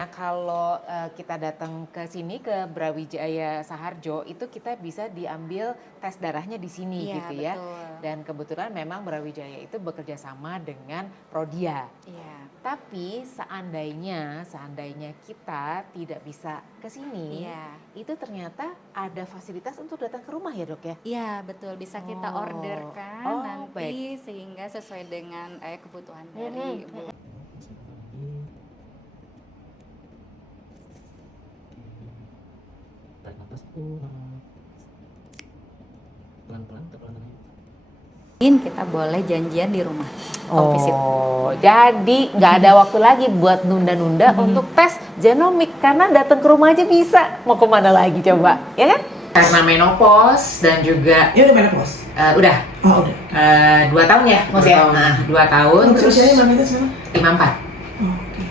Nah, kalau kita datang ke sini ke Brawijaya Saharjo itu kita bisa diambil tes darahnya di sini Iya, gitu ya. betul. Dan kebetulan memang Brawijaya itu bekerja sama dengan Prodia. Iya. Tapi seandainya kita tidak bisa ke sini, Iya. itu ternyata ada fasilitas untuk datang ke rumah ya, Dok ya? Iya, betul. Bisa kita Oh. orderkan Oh, nanti baik. sehingga sesuai dengan kebutuhan dari Bu. Tarik nafas pelan-pelan ke pelan. Kita boleh janjian di rumah. Home visit. Oh, jadi nggak ada waktu lagi buat nunda-nunda untuk tes genomik karena datang ke rumah aja bisa. Mau kemana lagi coba, ya kan? Karena menopause dan juga Ya udah menopause. udah Oh udah. 2 tahun ya, Mas ya? 2 tahun. Terus usianya berapa itu sekarang? 54. Oh, oke.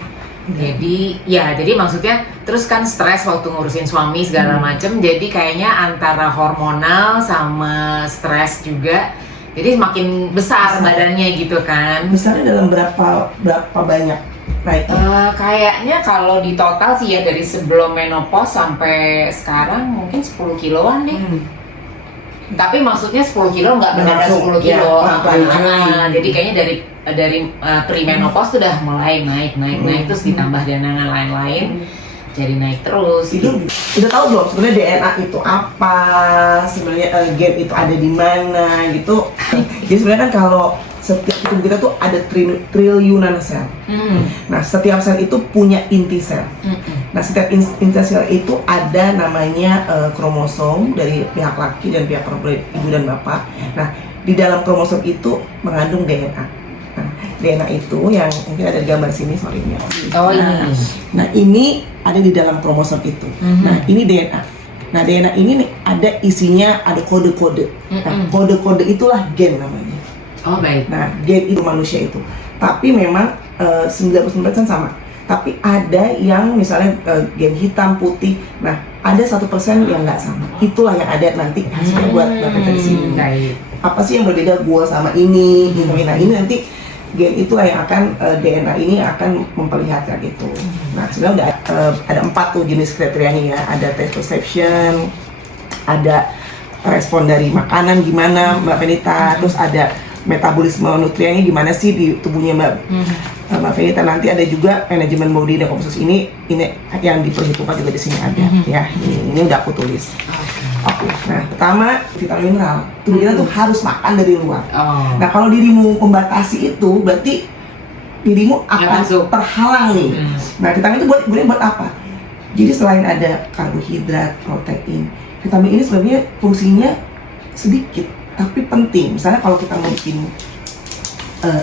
Jadi maksudnya terus kan stres waktu ngurusin suami segala macem. Jadi kayaknya antara hormonal sama stres juga. Jadi makin besar badannya gitu kan. Besarnya dalam berapa banyak naiknya? Kayaknya kalau di total sih ya dari sebelum menopause sampai sekarang mungkin 10 kiloan deh. Tapi maksudnya 10 kilo nggak benar-benar Langsung, 10 kilo. ya, pelan-pelan. Jadi kayaknya dari pre-menopause tuh udah mulai naik terus ditambah dengan lain-lain. Jadi naik terus. Itu udah tahu belum sebenarnya DNA itu apa, sebenarnya gen itu ada di mana gitu. Jadi sebenarnya kan kalau setiap tubuh kita tuh ada triliunan sel. Nah setiap sel itu punya inti sel. Nah setiap inti sel itu ada namanya kromosom dari pihak laki dan pihak perempuan, ibu dan bapak. Nah di dalam kromosom itu mengandung DNA. Nah, DNA itu yang mungkin ada di gambar sini, sorry ya. Oh ini. Nah ini ada di dalam kromosom itu. Nah ini DNA. Nah DNA ini nih ada isinya, ada kode-kode. Nah kode-kode itulah gen namanya. Oh baik. Nah gen itu manusia itu. Tapi memang 99% sama. Tapi ada yang misalnya gen hitam, putih. Nah ada 1% yang nggak sama. Itulah yang ada nanti hasilnya buat Bapak di sini. Baik. Apa sih yang berbeda gua sama ini? Gitu. Nah ini nanti gen itulah yang akan DNA ini akan memperlihatkan itu. Nah sebenarnya udah ada 4 tuh jenis kriterianya ya. Ada taste perception, ada respon dari makanan gimana Mbak Fenita, terus ada metabolisme nutriennya gimana sih di tubuhnya Mbak Fenita. Nanti ada juga manajemen body dan komposisi ini yang diperhitungkan juga di sini ada ya. Ini udah aku tulis. Oke, nah pertama vitamin mineral. Tubuh kita tuh harus makan dari luar. Nah kalau dirimu membatasi itu, berarti dirimu akan terhalang nih. Nah vitamin itu buat apa? Jadi selain ada karbohidrat, protein, vitamin ini sebenarnya fungsinya sedikit, tapi penting. Misalnya kalau kita mau bikin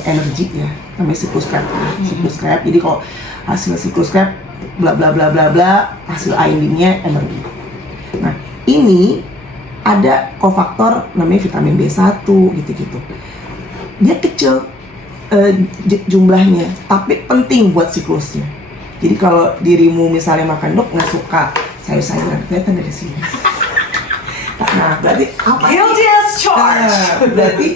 energi ya, namanya siklus Krebs. Siklus Krebs. Jadi kalau hasil siklus Krebs, bla bla bla bla bla, hasil aindinnya energi. Nah ini ada kofaktor namanya vitamin B1 gitu-gitu. Dia kecil jumlahnya, tapi penting buat siklusnya. Jadi kalau dirimu misalnya makan Dok nggak suka sayur-sayuran, kelihatan dari sini. Nah berarti apa sih? Guilty as charged. Nah, berarti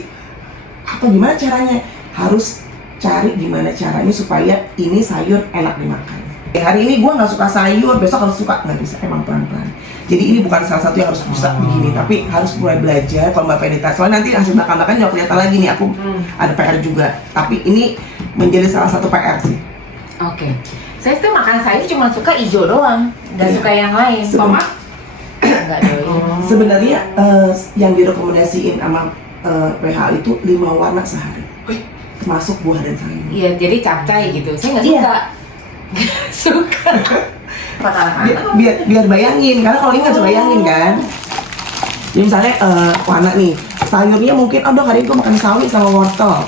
apa gimana caranya? Harus cari gimana caranya supaya ini sayur enak dimakan. Hari ini gue nggak suka sayur, besok harus suka, nggak bisa, emang pelan-pelan. Jadi ini bukan salah satu yang harus bisa begini, tapi harus mulai belajar. Kalau Mbak Fenita, soalnya nanti hasil belakang nggak kelihatan lagi nih, aku ada PR juga. Tapi ini menjadi salah satu PR sih. Oke. Saya tuh makan sayur cuma suka hijau doang, nggak suka yang lain. Tomat nggak doyan. Sebenarnya yang direkomendasiin sama WHO itu 5 warna sehari, termasuk buah dan sayur. Iya, jadi capcay gitu. Saya nggak suka. Suka. Biar bayangin, karena kalau ini nggak bisa bayangin kan. Jadi misalnya warna nih, sayurnya mungkin, oh Dok hari ini gue makan sawi sama wortel,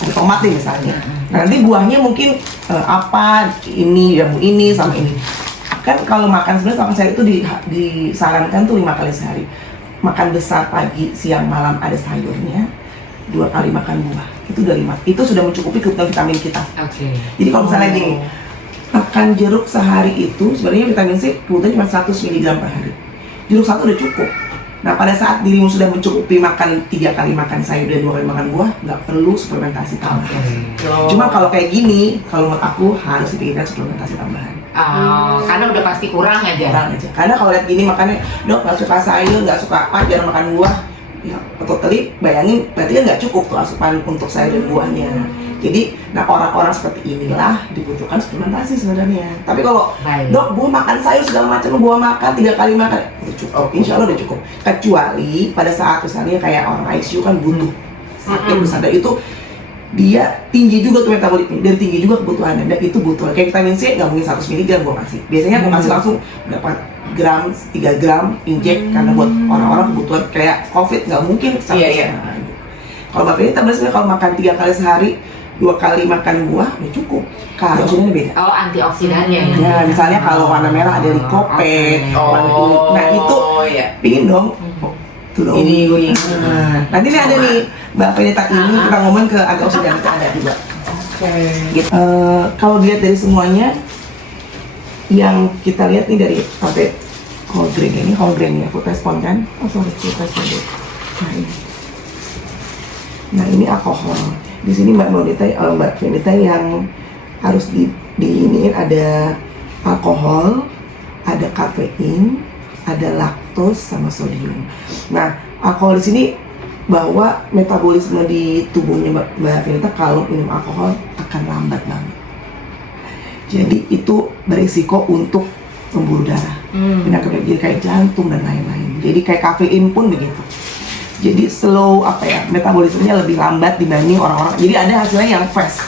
ada tomat nih misalnya. Nah, nanti buahnya mungkin apa, ini, jamu ini, sama ini. Kan kalau makan sebenarnya sama sayur itu disarankan tuh 5 kali sehari. Makan besar pagi, siang, malam ada sayurnya, 2 kali makan buah. Itu udah 5. Itu sudah mencukupi kebutuhan vitamin kita. Oke. Jadi kalau misalnya gini, makan jeruk sehari itu sebenarnya vitamin C kebutuhannya cuma 100 mg per hari. Jeruk 1 udah cukup. Nah pada saat dirimu sudah mencukupi makan 3 kali makan sayur dan 2 kali makan buah, nggak perlu suplementasi tambahan. Cuma kalau kayak gini, kalau menurut aku harus dipikirkan suplementasi tambahan. Karena udah pasti kurang aja. Karena kalau lihat gini makanya dok nggak suka sayur, nggak suka apa, jarang makan buah, ya totally bayangin berarti kan nggak cukup tuh asupan untuk sayur dan buahnya. Jadi, nah orang-orang seperti inilah dibutuhkan suplementasi sebenarnya. Tapi kalau dok gua makan sayur segala macam, gua makan 3 kali makan, udah cukup. Insya Allah udah cukup. Kecuali pada saat misalnya kayak orang ICU kan butuh sakit misalnya itu dia tinggi juga tuh metabolisme dan tinggi juga kebutuhannya, dan itu butuh kayak vitamin C nggak mungkin 100 mg gue kasih, biasanya gue kasih langsung berapa gram, 3 gram injek karena buat orang-orang kebutuhan kayak COVID nggak mungkin sampai kalau Mbak Fenita biasanya kalau makan 3 kali sehari 2 kali makan buah ya cukup, karena antioksidannya beda. Antioksidannya ya misalnya kalau warna merah ada lycopene, warna kuning, nah itu pingin dong ini gue ingat. Nanti nih ada nih Mbak Fenita ini kita ngomong ke antioksidan kita ada juga. Gitu. Kalau dilihat dari semuanya, yang kita lihat nih dari sampai whole grain ini, whole grain ya, food response kan? Oh sorry, food response. Nah ini alkohol. Di sini Mbak Fenita yang harus diiniin ada alkohol, ada kafein, ada laktos sama sodium. Nah, alkohol di sini bahwa metabolisme di tubuhnya Mbak Fenita kalau minum alkohol akan lambat banget. Jadi itu berisiko untuk pembuluh darah, penyakit jadi kayak jantung dan lain-lain. Jadi kayak kafein pun begitu. Jadi slow metabolismenya lebih lambat dibanding orang-orang. Jadi ada hasilnya yang fast.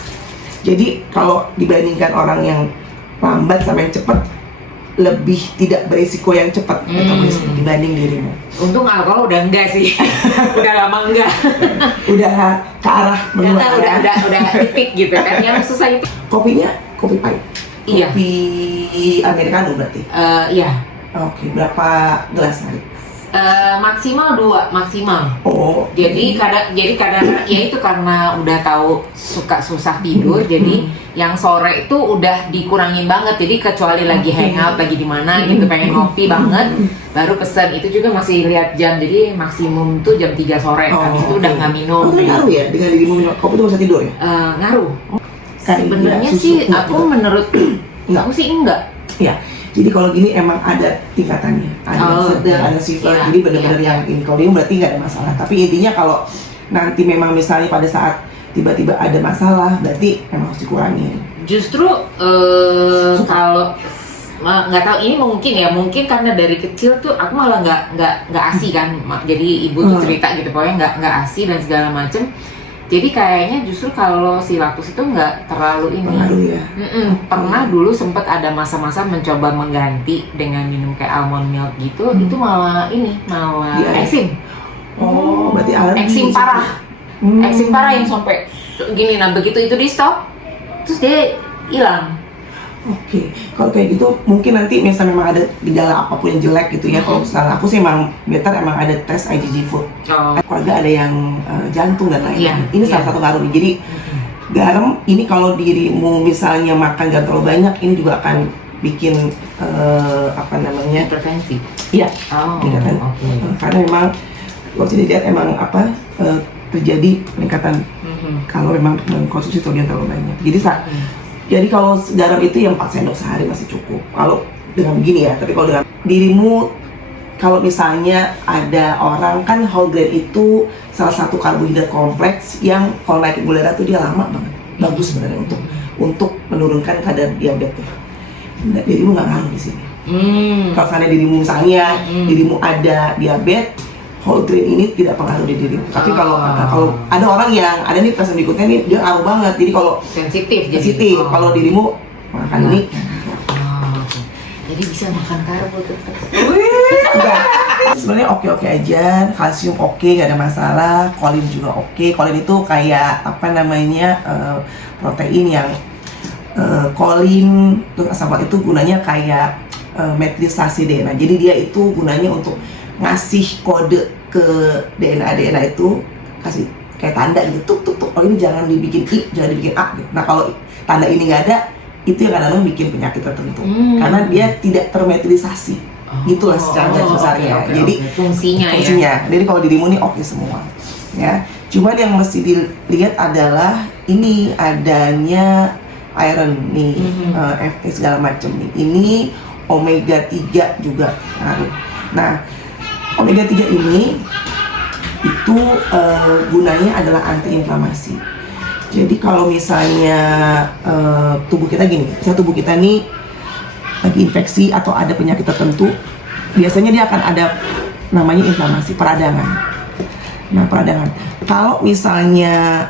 Jadi kalau dibandingkan orang yang lambat sama yang cepat, lebih tidak berisiko yang cepat metabolisme dibanding dirimu. Untung alkohol udah enggak sih, udah lama enggak. Udah ke arah menua. Udah tipik gitu kan. Yang susah itu kopinya kopi pahit. Iya. Kopi americano berarti. Iya. Oke, berapa gelas hari? Maksimal 2 maksimal. Jadi kadang ya itu karena udah tahu suka susah tidur, jadi yang sore itu udah dikurangin banget. Jadi kecuali lagi hangout lagi di mana gitu pengen ngopi banget, baru pesen. Itu juga masih lihat jam, jadi maksimum tuh jam 3 sore. Habis itu udah nggak minum. Ngaruh ya dengan dirimu minum kopi tuh bisa tidur ya? Ngaruh. Sebenarnya sih menurut aku sih enggak. Ya. Jadi kalau gini emang ada tingkatannya, ada sedang, ada silver, jadi benar-benar yang ini kalau dia berarti nggak ada masalah. Tapi intinya kalau nanti memang misalnya pada saat tiba-tiba ada masalah, berarti memang harus dikurangin. Justru kalau nggak tahu ini mungkin karena dari kecil tuh aku malah nggak ASI kan, jadi ibu tuh cerita gitu pokoknya nggak ASI dan segala macem. Jadi kayaknya justru kalau si laktos itu nggak terlalu ini. Ya? Pernah dulu sempat ada masa-masa mencoba mengganti dengan minum kayak almond milk gitu, itu malah eksim. Berarti alergi. Eksim parah. Eksim parah yang sampai gini. Nah begitu itu di stop, terus dia hilang. Oke, kalau kayak gitu mungkin nanti misalnya memang ada gejala apapun yang jelek gitu ya. Kalau misalnya aku sih emang ada tes IgG food. Keluarga ada yang jantung dan lain-lain. Ini salah satu ngaruh. Jadi garam ini kalau dirimu misalnya makan gak terlalu banyak, ini juga akan bikin Hipertensi. Iya. Karena memang kalau dilihat emang terjadi peningkatan kalau memang konsumsi sodium terlalu banyak. Jadi kalau garam itu yang 4 sendok sehari masih cukup. Kalau dengan begini ya, tapi kalau dengan dirimu, kalau misalnya ada orang kan whole grain itu salah satu karbohidrat kompleks yang kalau naikin gula darah tuh dia lama banget. Bagus sebenarnya untuk menurunkan kadar diabetes. Nah, dirimu nggak ngaruh di sini. Kalau misalnya dirimu ada diabetes, whole grain ini tidak pengaruh di dirimu. Tapi kalau ada orang yang ada nih pesan berikutnya nih dia ngaruh banget. Jadi kalau sensitif, kalau dirimu makan ini. Jadi bisa makan karbo tetap. Sebenarnya oke aja, kalsium oke, nggak ada masalah. Kolin juga oke. Kolin itu kayak protein yang kolin terus asam folat itu gunanya kayak metrisasi DNA. Jadi dia itu gunanya untuk ngasih kode ke DNA itu, kasih kayak tanda gitu, tuk. Oh ini jangan dibikin I, jangan dibikin A gitu. Nah kalau tanda ini nggak ada, itu yang kadang-kadang bikin penyakit tertentu karena dia tidak termetrisasi. Itulah secara garis besarnya. Jadi fungsinya. Jadi kalau dirimu ini oke semua ya. Cuman yang mesti dilihat adalah ini adanya iron nih, Fe segala macam nih. Ini omega 3 juga ngaruh. Nah, omega 3 ini itu gunanya adalah antiinflamasi. Jadi kalau misalnya tubuh kita gini, misalnya tubuh kita nih lagi infeksi atau ada penyakit tertentu, biasanya dia akan ada namanya inflamasi, peradangan. Nah, peradangan. Kalau misalnya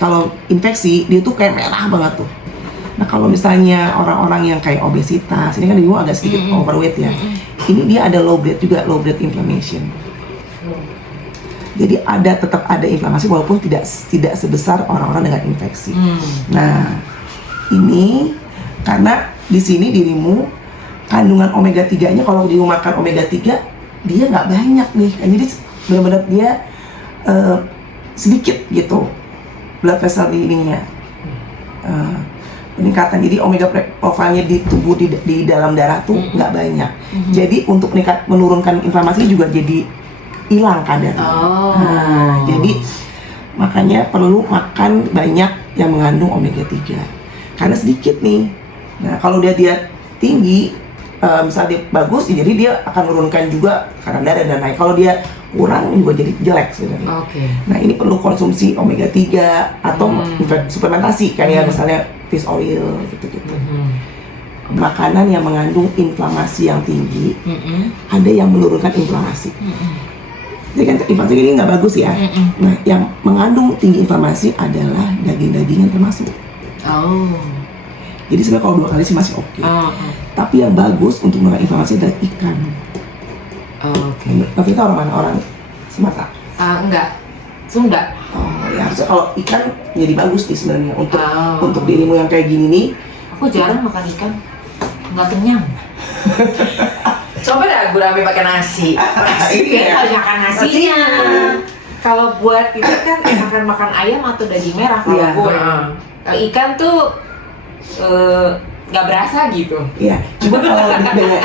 kalau infeksi dia tuh kayak merah banget tuh. Nah, kalau misalnya orang-orang yang kayak obesitas, ini kan ibu agak sedikit overweight ya. Ini dia ada low grade juga, low grade inflammation. Jadi tetap ada inflamasi walaupun tidak sebesar orang-orang dengan infeksi. Nah, ini karena di sini dirimu kandungan omega 3-nya, kalau dirimu makan omega 3 dia nggak banyak nih. Jadi benar-benar dia sedikit gitu blood vessel ininya. Peningkatan, jadi omega profilnya di tubuh di dalam darah tuh nggak banyak. Jadi untuk menurunkan inflamasi juga jadi hilang kadar. Nah, jadi makanya perlu makan banyak yang mengandung omega 3 karena sedikit nih. Nah, kalau dia tinggi, misalnya dia bagus, jadi dia akan menurunkan juga kadar darah dan naik. Kalau dia kurang juga jadi jelek sebenarnya. Nah, ini perlu konsumsi omega 3 atau suplementasi kayak misalnya fish oil gitu-gitu. Makanan yang mengandung inflamasi yang tinggi, ada yang menurunkan inflamasi. Jadi kan inflamasi ini nggak bagus ya. Nah, yang mengandung tinggi inflamasi adalah daging-dagingan termasuk. Jadi sebenarnya kalau 2 kali sih masih oke. Tapi yang bagus untuk menurunkan inflamasi adalah ikan. Tapi kita orang mana? Orang Sumatera? Enggak, Sunda. Ya harusnya kalau ikan jadi bagus nih sebenarnya untuk dirimu yang kayak gini nih. Aku jarang makan ikan, nggak kenyang. Coba dah gurame pakai nasi. Banyakan nasinya. Kalau buat itu kan enakan makan ayam atau daging merah kalau gue. Kalau ikan tuh nggak berasa gitu. Iya. Cuma kalau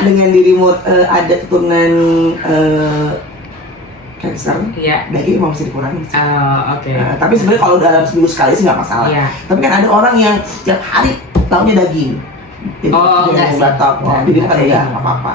dengan dirimu ada keturunan cancer, daging emang mesti dikurangin. Tapi sebenarnya kalau dalam seminggu sekali sih nggak masalah. Tapi kan ada orang yang tiap hari taunya daging. Jadi enggak sih. Jadi kan nggak apa-apa.